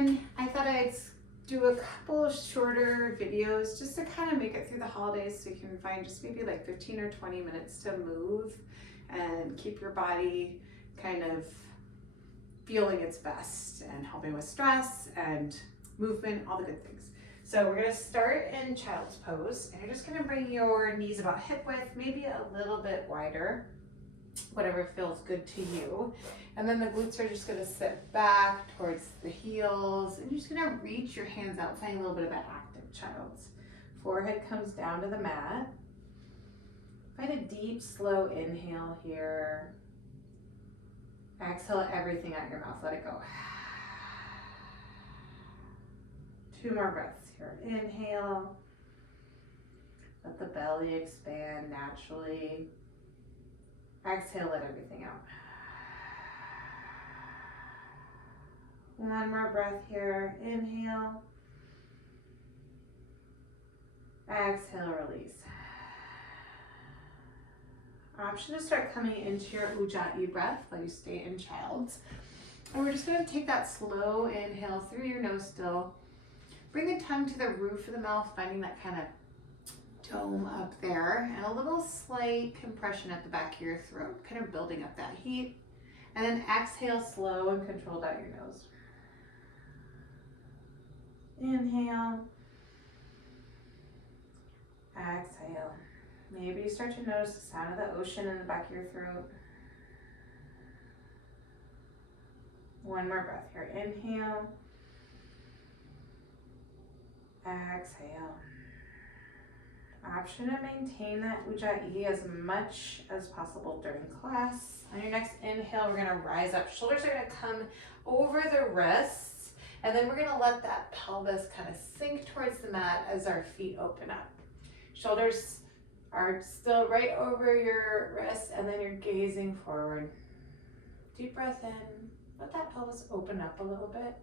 everyone. I thought I'd do a couple of shorter videos just to kind of make it through the holidays so you can find just maybe like 15 or 20 minutes to move and keep your body kind of feeling its best and helping with stress and movement, all the good things. So we're gonna start in child's pose, and you're just gonna bring your knees about hip width, maybe a little bit wider, whatever feels good to you. And then the glutes are just gonna sit back towards the heels, and you're just gonna reach your hands out, find a little bit of an active child's. Forehead comes down to the mat. Find a deep, slow inhale here. Exhale everything out your mouth, let it go. 2 more breaths here. Inhale. Let the belly expand naturally. Exhale, let everything out. 1 more breath here. Inhale. Exhale, release. Option to start coming into your Ujjayi breath while you stay in child's. And we're just going to take that slow inhale through your nose still. Bring the tongue to the roof of the mouth, finding that kind of dome up there, and a little slight compression at the back of your throat, kind of building up that heat. And then exhale slow and controlled out your nose. Inhale. Exhale. Maybe you start to notice the sound of the ocean in the back of your throat. 1 more breath here. Inhale. Exhale. Option to maintain that Ujjayi as much as possible during class. On your next inhale, we're gonna rise up. Shoulders are gonna come over the wrists, and then we're gonna let that pelvis kind of sink towards the mat as our feet open up. Shoulders are still right over your wrists, and then you're gazing forward. Deep breath in. Let that pelvis open up a little bit.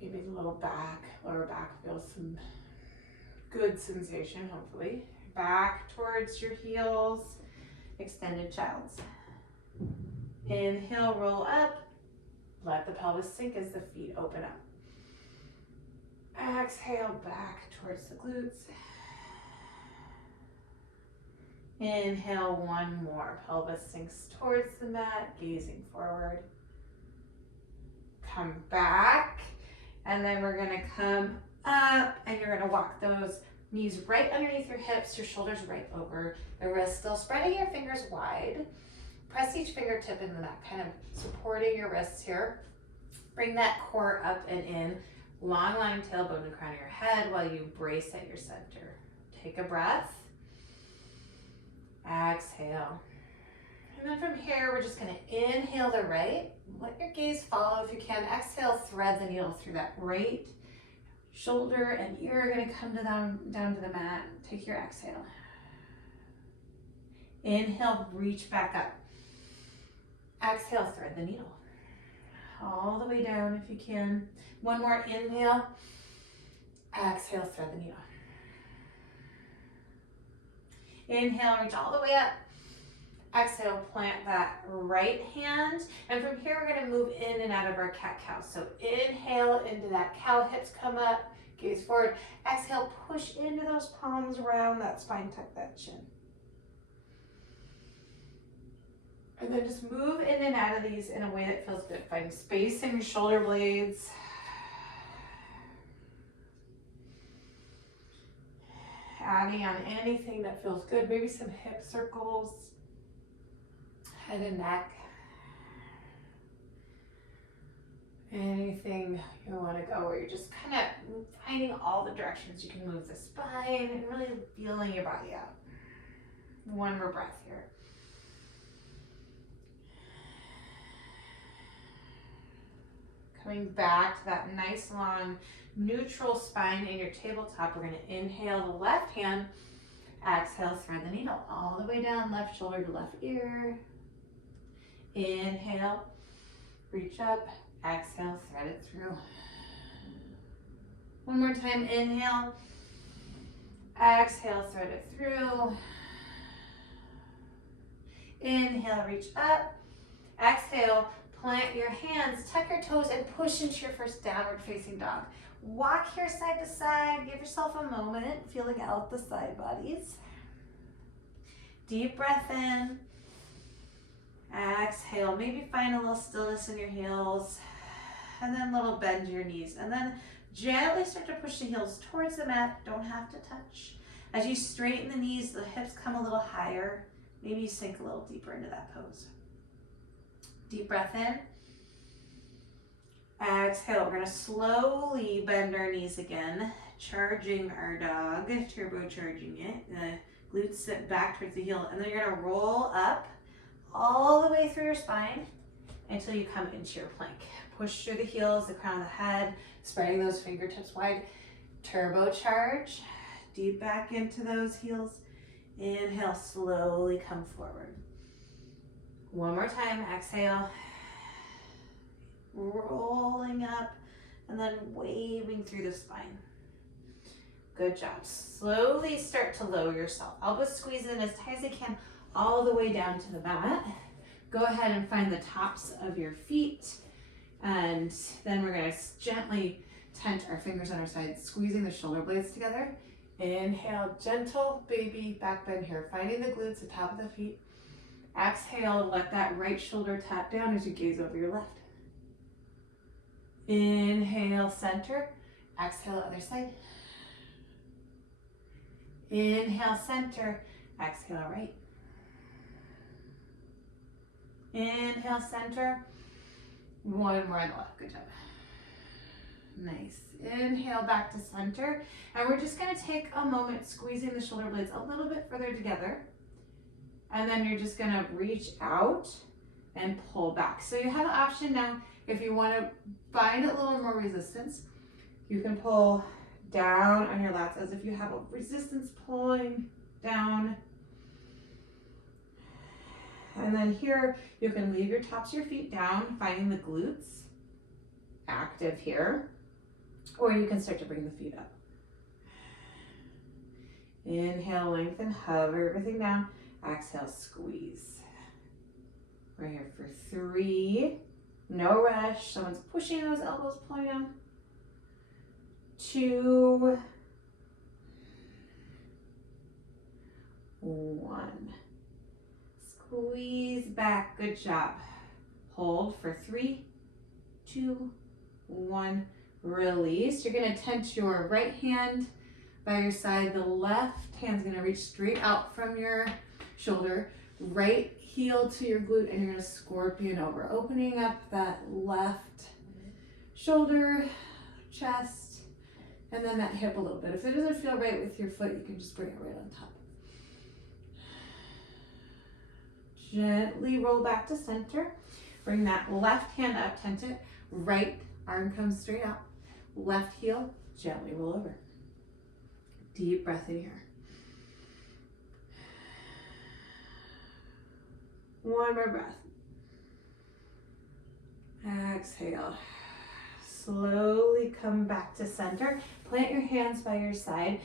Maybe the little back, lower back feels some good sensation, hopefully. Back towards your heels. Extended child's. Inhale, roll up. Let the pelvis sink as the feet open up. Exhale, back towards the glutes. Inhale, 1 more. Pelvis sinks towards the mat, gazing forward. Come back, and then we're gonna come up, and you're gonna walk those knees right underneath your hips, your shoulders right over the wrists, still spreading your fingers wide. Press each fingertip into the mat, kind of supporting your wrists here. Bring that core up and in. Long line tailbone to crown of your head while you brace at your center. Take a breath. Exhale. And then from here, we're just gonna inhale the right. Let your gaze follow if you can. Exhale, thread the needle through that right shoulder and ear are gonna come down to the mat. Take your exhale. Inhale, reach back up. Exhale, thread the needle. All the way down if you can. 1 more inhale. Exhale, thread the needle. Inhale, reach all the way up. Exhale, plant that right hand. And from here, we're gonna move in and out of our cat-cow. So inhale into that cow, hips come up, gaze forward. Exhale, push into those palms, round that spine, tuck that chin. And then just move in and out of these in a way that feels good. Find space in your shoulder blades. Adding on anything that feels good, maybe some hip circles, head and neck. Anything you want to go where you're just kind of finding all the directions you can move the spine and really feeling your body out. 1 more breath here. Coming back to that nice long neutral spine in your tabletop, we're going to inhale the left hand, exhale, thread the needle all the way down, left shoulder to left ear. Inhale, reach up, exhale, thread it through. 1 more time, inhale, exhale, thread it through. Inhale, reach up, exhale, Plant your hands, tuck your toes, and push into your first downward facing dog. Walk here side to side. Give yourself a moment, feeling out the side bodies. Deep breath in. Exhale. Maybe find a little stillness in your heels. And then a little bend your knees. And then gently start to push the heels towards the mat. Don't have to touch. As you straighten the knees, the hips come a little higher. Maybe you sink a little deeper into that pose. Deep breath in. Exhale. We're going to slowly bend our knees again, charging our dog, turbocharging it. The glutes sit back towards the heel, and then you're going to roll up all the way through your spine until you come into your plank. Push through the heels, the crown of the head, spreading those fingertips wide. Turbocharge. Deep back into those heels. Inhale, slowly come forward. One more time, exhale. Rolling up and then waving through the spine. Good job. Slowly start to lower yourself. Elbows squeeze in as tight as they can all the way down to the mat. Go ahead and find the tops of your feet. And then we're going to gently tent our fingers on our sides, squeezing the shoulder blades together. Inhale, gentle baby back bend here, finding the glutes, the top of the feet. Exhale, let that right shoulder tap down as you gaze over your left. Inhale, center. Exhale, other side. Inhale, center. Exhale, right. Inhale, center. One more on the left. Good job. Nice. Inhale, back to center. And we're just going to take a moment squeezing the shoulder blades a little bit further together. And then you're just going to reach out and pull back. So you have an option now. If you want to find a little more resistance, you can pull down on your lats as if you have a resistance pulling down. And then here, you can leave your tops of your feet down, finding the glutes active here. Or you can start to bring the feet up. Inhale, lengthen, hover everything down. Exhale, squeeze. We're here for 3. No rush. Someone's pushing those elbows, pulling down. 2. 1. Squeeze back. Good job. Hold for 3, 2, 1. Release. You're going to tent your right hand by your side. The left hand's going to reach straight out from your shoulder. Right heel to your glute, and you're going to scorpion over, opening up that left shoulder, chest, and then that hip a little bit. If it doesn't feel right with your foot, you can just bring it right on top. Gently roll back to center. Bring that left hand up, tent it. Right arm comes straight out. Left heel, gently roll over. Deep breath in here. One more breath. Exhale. Slowly come back to center. Plant your hands by your side.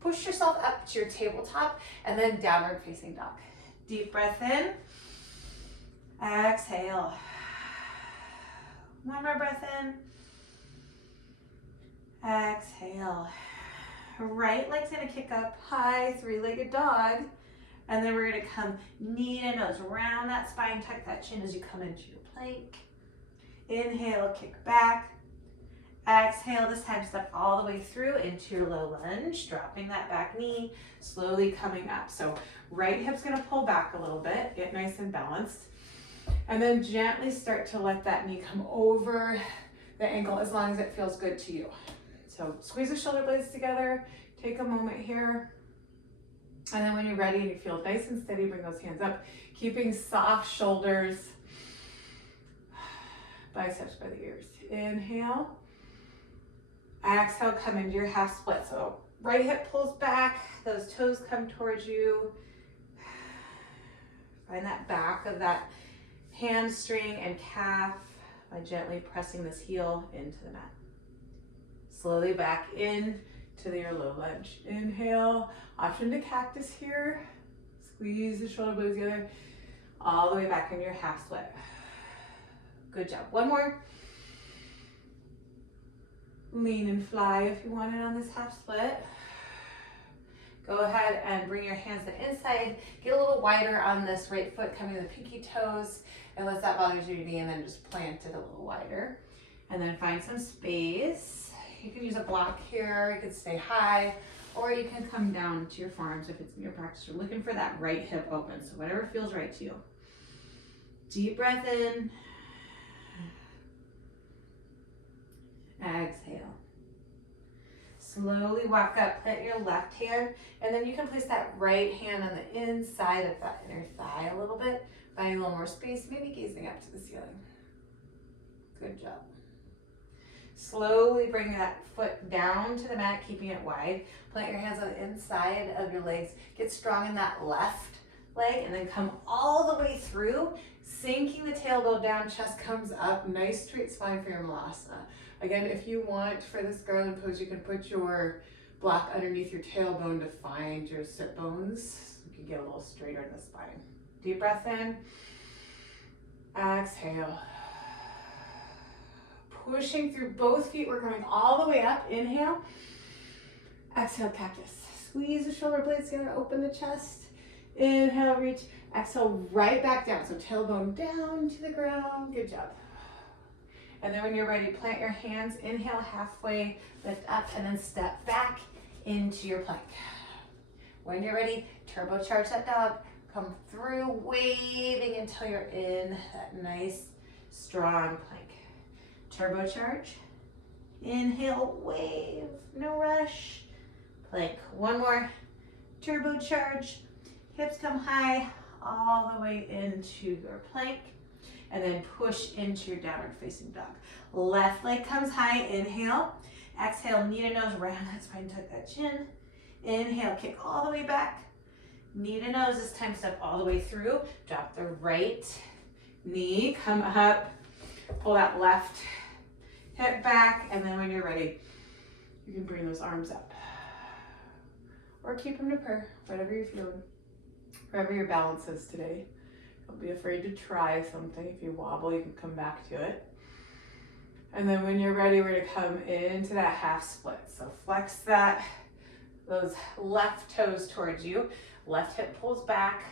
Push yourself up to your tabletop and then downward facing dog. Deep breath in. Exhale. One more breath in. Exhale. Right leg's gonna kick up high, 3-legged dog. And then we're gonna come knee to nose, round that spine, tuck that chin as you come into your plank. Inhale, kick back. Exhale, this time step all the way through into your low lunge, dropping that back knee, slowly coming up. So right hip's gonna pull back a little bit, get nice and balanced. And then gently start to let that knee come over the ankle as long as it feels good to you. So squeeze the shoulder blades together, take a moment here. And then when you're ready and you feel nice and steady, bring those hands up, keeping soft shoulders, biceps by the ears. Inhale. Exhale, come into your half split. So right hip pulls back, those toes come towards you. Find that back of that hamstring and calf by gently pressing this heel into the mat. Slowly back in to your low lunge. Inhale, option to cactus here. Squeeze the shoulder blades together, all the way back into your half split. Good job. One more. Lean and fly if you want it on this half split. Go ahead and bring your hands to the inside. Get a little wider on this right foot, coming to the pinky toes, unless that bothers your knee, and then just plant it a little wider. And then find some space. You can use a block here, you can stay high, or you can come down to your forearms if it's in your practice. You're looking for that right hip open, so whatever feels right to you. Deep breath in. Exhale. Slowly walk up, plant your left hand, and then you can place that right hand on the inside of that inner thigh a little bit, finding a little more space, maybe gazing up to the ceiling. Good job. Slowly bring that foot down to the mat, keeping it wide. Plant your hands on the inside of your legs. Get strong in that left leg, and then come all the way through, sinking the tailbone down, chest comes up, nice straight spine for your malasana. Again, if you want, for this garland pose, you can put your block underneath your tailbone to find your sit bones. You can get a little straighter in the spine. Deep breath in. Exhale. Pushing through both feet. We're going all the way up. Inhale. Exhale, cactus. Squeeze the shoulder blades together. Open the chest. Inhale, reach. Exhale, right back down. So tailbone down to the ground. Good job. And then when you're ready, plant your hands. Inhale, halfway, lift up, and then step back into your plank. When you're ready, turbocharge that dog. Come through, waving until you're in that nice, strong plank. Turbocharge. Inhale, wave, no rush. Plank. One more. Turbocharge. Hips come high, all the way into your plank. And then push into your downward facing dog. Left leg comes high, inhale. Exhale, knee to nose, round that spine, tuck that chin. Inhale, kick all the way back. Knee to nose, this time step all the way through. Drop the right knee, come up. Pull that left hip back, and then when you're ready, you can bring those arms up. Or keep them to prayer, whatever you're feeling. Wherever your balance is today. Don't be afraid to try something. If you wobble, you can come back to it. And then when you're ready, we're gonna come into that half split. So flex those left toes towards you. Left hip pulls back,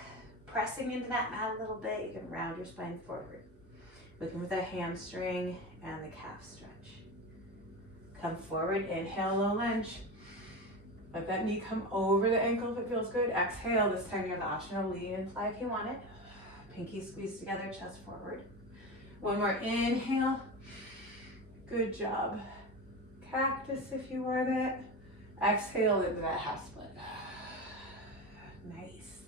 pressing into that mat a little bit. You can round your spine forward. Looking with the hamstring and the calf stretch. Come forward, inhale, low lunge. Let that knee come over the ankle if it feels good. Exhale, this time you have the option to lean and fly if you want it. Pinky squeeze together, chest forward. One more inhale. Good job. Cactus if you want it. Exhale into that half split. Nice.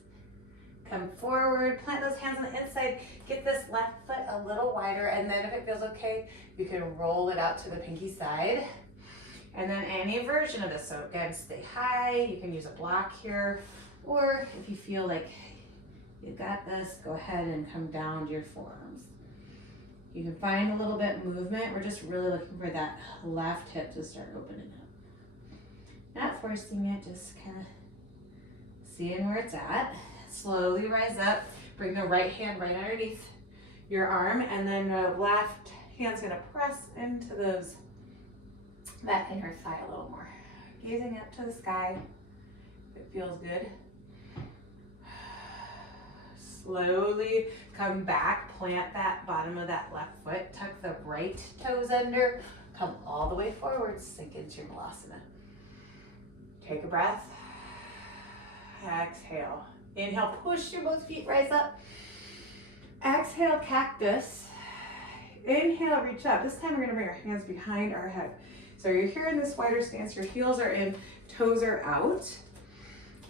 Come forward, plant those hands on the inside. Get this left foot a little wider, and then if it feels okay, you can roll it out to the pinky side. And then any version of this. So again, stay high. You can use a block here, or if you feel like you got this, go ahead and come down to your forearms. You can find a little bit movement. We're just really looking for that left hip to start opening up. Not forcing it, just kind of seeing where it's at. Slowly rise up. Bring the right hand right underneath your arm, and then the left hand's gonna press into that inner thigh a little more. Gazing up to the sky. If it feels good. Slowly come back, plant that bottom of that left foot, tuck the right toes under, come all the way forward, sink into your malasana. Take a breath. Exhale. Inhale, push your both feet, rise up. Exhale, cactus. Inhale, reach up. This time we're gonna bring our hands behind our head. So you're here in this wider stance, your heels are in, toes are out.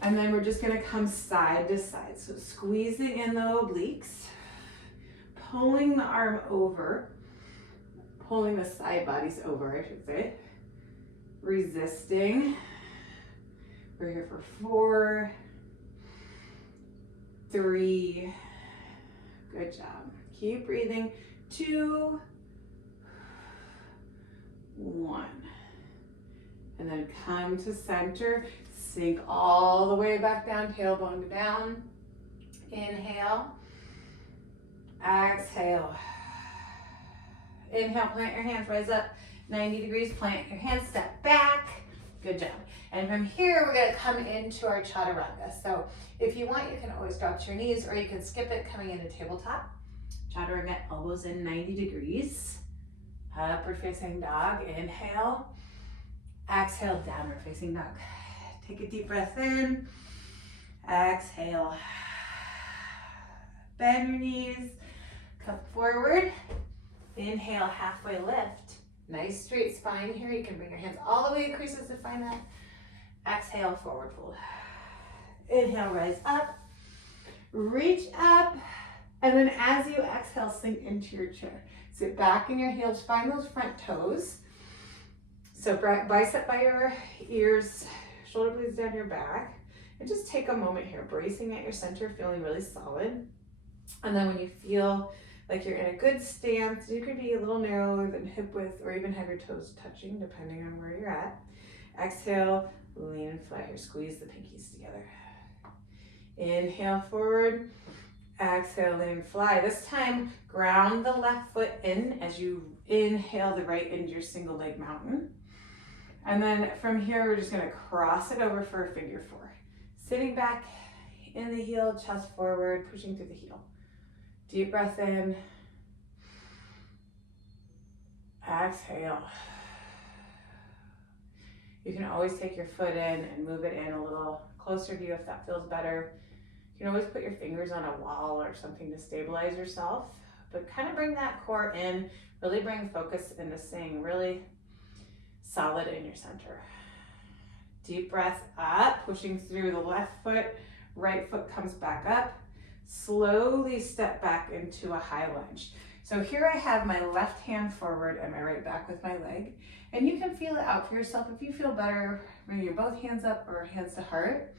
And then we're just gonna come side to side. So squeezing in the obliques, pulling the arm over, pulling the side bodies over, I should say. Resisting. We're here for 4, 3, good job. Keep breathing, 2, 1. And then come to center, sink all the way back down, tailbone down. Inhale, exhale. Inhale, plant your hands, rise up 90 degrees, plant your hands, step back. Good job. And from here, we're gonna come into our chaturanga. So if you want, you can always drop to your knees or you can skip it coming into tabletop. Chaturanga, elbows in 90 degrees. Upward facing dog, inhale. Exhale, downward facing dog. Take a deep breath in. Exhale. Bend your knees, come forward. Inhale, halfway lift. Nice straight spine here. You can bring your hands all the way to creases to find that. Exhale, forward fold. Inhale, rise up. Reach up. And then as you exhale, sink into your chair. Sit back in your heels, find those front toes. So bicep by your ears, shoulder blades down your back. And just take a moment here, bracing at your center, feeling really solid. And then when you feel like you're in a good stance, you could be a little narrower than hip width or even have your toes touching, depending on where you're at. Exhale, lean and fly here. Squeeze the pinkies together. Inhale forward. Exhale, lean and fly. This time, ground the left foot in as you inhale the right into your single leg mountain. And then from here, we're just gonna cross it over for a figure four. Sitting back in the heel, chest forward, pushing through the heel. Deep breath in. Exhale. You can always take your foot in and move it in a little closer to you if that feels better. You can always put your fingers on a wall or something to stabilize yourself, but kind of bring that core in, really bring focus into staying really solid in your center. Deep breath up, pushing through the left foot, right foot comes back up. Slowly step back into a high lunge. So here I have my left hand forward and my right back with my leg. And you can feel it out for yourself. If you feel better, bring your both hands up or hands to heart.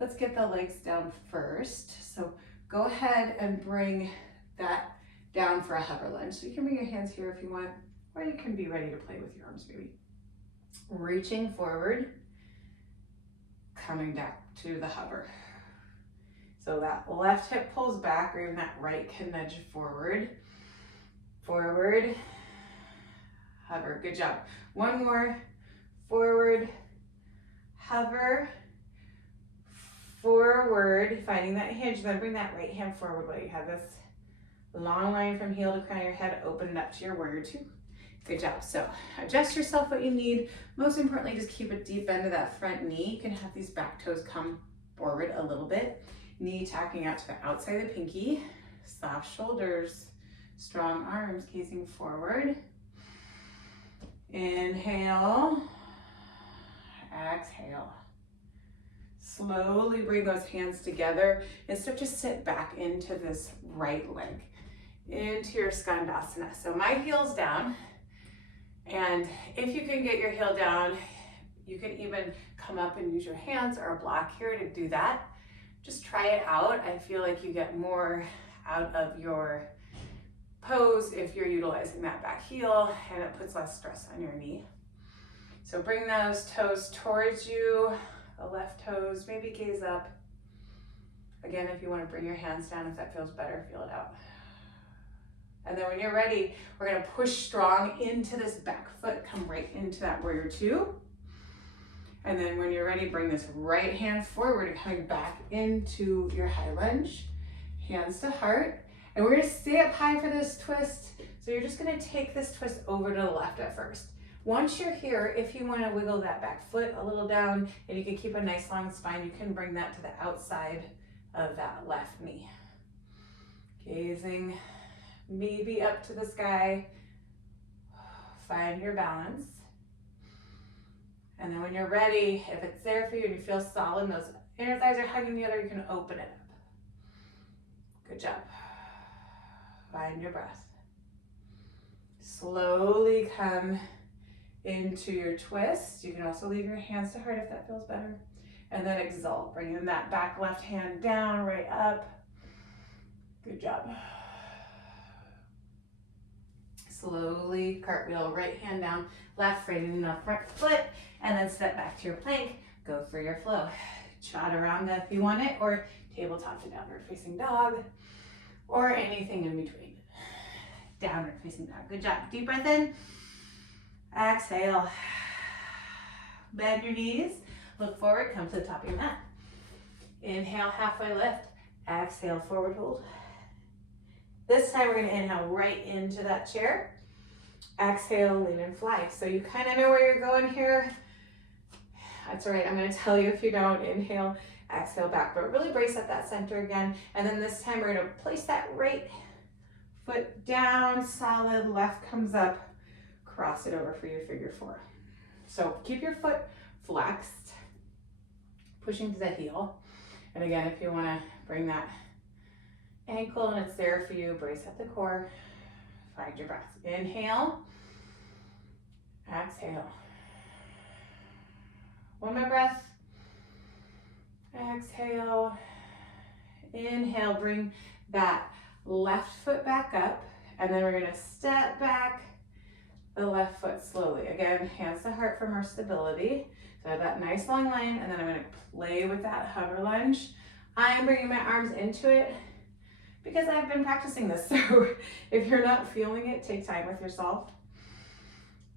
Let's get the legs down first. So go ahead and bring that down for a hover lunge. So you can bring your hands here if you want, or you can be ready to play with your arms maybe. Reaching forward, coming back to the hover. So that left hip pulls back, or even that right can nudge forward. Forward, hover, good job. One more, forward, hover, forward, finding that hinge, then bring that right hand forward while you have this long line from heel to crown of your head, open it up to your warrior two. Good job. So adjust yourself what you need. Most importantly, just keep a deep bend to that front knee. You can have these back toes come forward a little bit. Knee tacking out to the outside of the pinky. Soft shoulders, strong arms gazing forward. Inhale, exhale. Slowly bring those hands together and start to sit back into this right leg, into your Skandasana. So my heel's down, and if you can get your heel down, you can even come up and use your hands or a block here to do that. Just try it out. I feel like you get more out of your pose if you're utilizing that back heel, and it puts less stress on your knee. So bring those toes towards you, the left toes, maybe gaze up. Again, if you want to bring your hands down, if that feels better, feel it out. And then when you're ready, we're going to push strong into this back foot, come right into that warrior two. And then when you're ready, bring this right hand forward and coming back into your high lunge, hands to heart. And we're gonna stay up high for this twist. So you're just gonna take this twist over to the left at first. Once you're here, if you wanna wiggle that back foot a little down and you can keep a nice long spine, you can bring that to the outside of that left knee. Gazing maybe up to the sky. Find your balance. And then when you're ready, if it's there for you and you feel solid and those inner thighs are hugging together, you can open it up. Good job. Find your breath. Slowly come into your twist. You can also leave your hands to heart if that feels better. And then exalt, bringing that back left hand down, right up. Good job. Slowly cartwheel, right hand down, left, straightening the front foot, and then step back to your plank. Go for your flow. Chaturanga if you want it, or tabletop to downward facing dog, or anything in between. downward facing dog. Good job. Deep breath in. Exhale. Bend your knees. Look forward. Come to the top of your mat. Inhale, halfway lift. Exhale, forward hold. This time we're going to inhale right into that chair. Exhale, lean and fly. So you kind of know where you're going here. That's all right. I'm going to tell you if you don't. Inhale, exhale, back. But really brace at that center again. And then this time we're going to place that right foot down, solid. Left comes up. Cross it over for your figure four. So keep your foot flexed, pushing to the heel. And again, if you want to bring that ankle and it's there for you, brace at the core. Find your breath. Inhale. Exhale. One more breath. Exhale. Inhale. Bring that left foot back up. And then we're going to step back the left foot slowly. Again, hands to heart for more stability. So I have that nice long line. And then I'm going to play with that hover lunge. I'm bringing my arms into it because I've been practicing this. So if you're not feeling it, take time with yourself.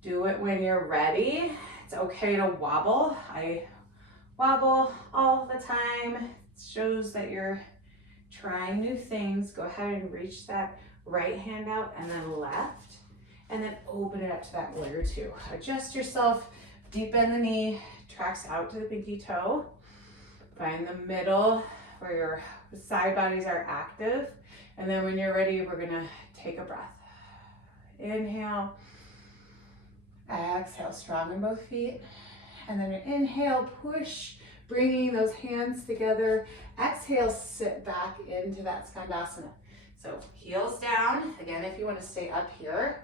Do it when you're ready. It's okay to wobble. I wobble all the time. It shows that you're trying new things. Go ahead and reach that right hand out and then left. And then open it up to that warrior two. Adjust yourself. Deep bend the knee. Tracks out to the pinky toe. Find the middle where your side bodies are active. And then when you're ready, we're gonna take a breath. Inhale. Exhale, strong in both feet. And then inhale, push, bringing those hands together. Exhale, sit back into that Skandasana. So heels down. Again, if you want to stay up here,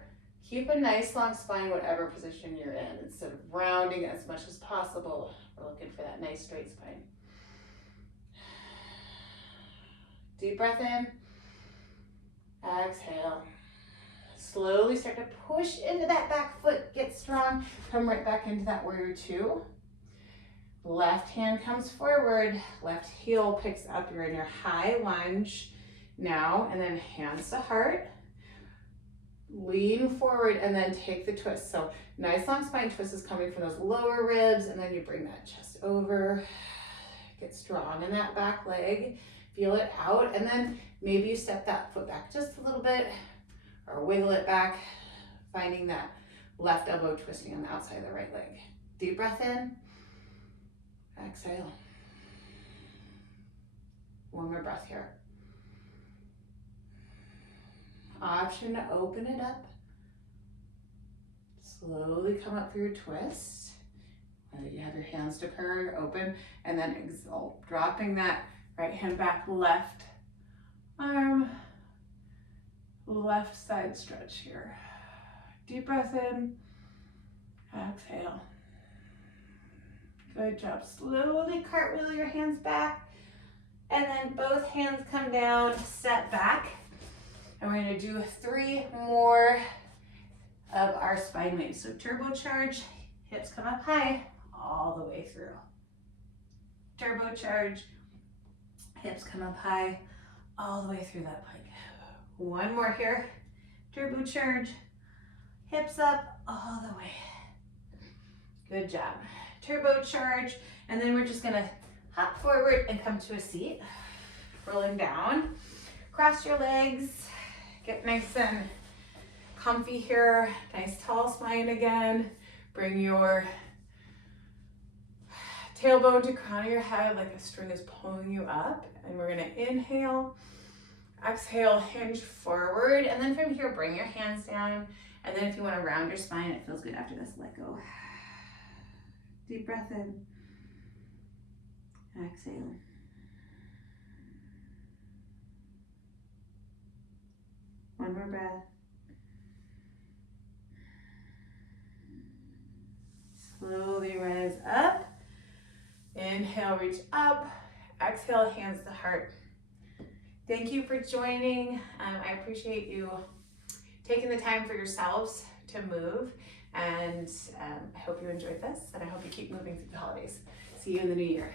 keep a nice long spine, whatever position you're in. Instead of rounding as much as possible, we're looking for that nice straight spine. Deep breath in. Exhale. Slowly start to push into that back foot. Get strong. Come right back into that warrior two. Left hand comes forward. Left heel picks up. You're in your high lunge now. And then hands to heart. Lean forward and then take the twist. So nice long spine twist is coming from those lower ribs. And then you bring that chest over. Get strong in that back leg. Feel it out. And then maybe you step that foot back just a little bit. Or wiggle it back, finding that left elbow twisting on the outside of the right leg. Deep breath in, exhale. One more breath here. Option to open it up. Slowly come up for your twist. You have your hands to curl, open, and then exalt. Dropping that right hand back, left arm. Left side stretch here. Deep breath in, exhale. Good job. Slowly cartwheel your hands back, and then both hands come down, step back. And we're gonna do 3 more of our spine waves. So turbocharge, hips come up high, all the way through. Turbocharge, hips come up high, all the way through that plank. One more here. Turbocharge, hips up all the way. Good job. Turbocharge, and then we're just gonna hop forward and come to a seat. Rolling down. Cross your legs. Get nice and comfy here. Nice tall spine again. Bring your tailbone to crown of your head like a string is pulling you up. And we're gonna inhale. Exhale, hinge forward, and then from here, bring your hands down. And then if you want to round your spine, it feels good after this, let go. Deep breath in. Exhale. One more breath. Slowly rise up. Inhale, reach up. Exhale, hands to heart. Thank you for joining. I appreciate you taking the time for yourselves to move, and I hope you enjoyed this, and I hope you keep moving through the holidays. See you in the new year.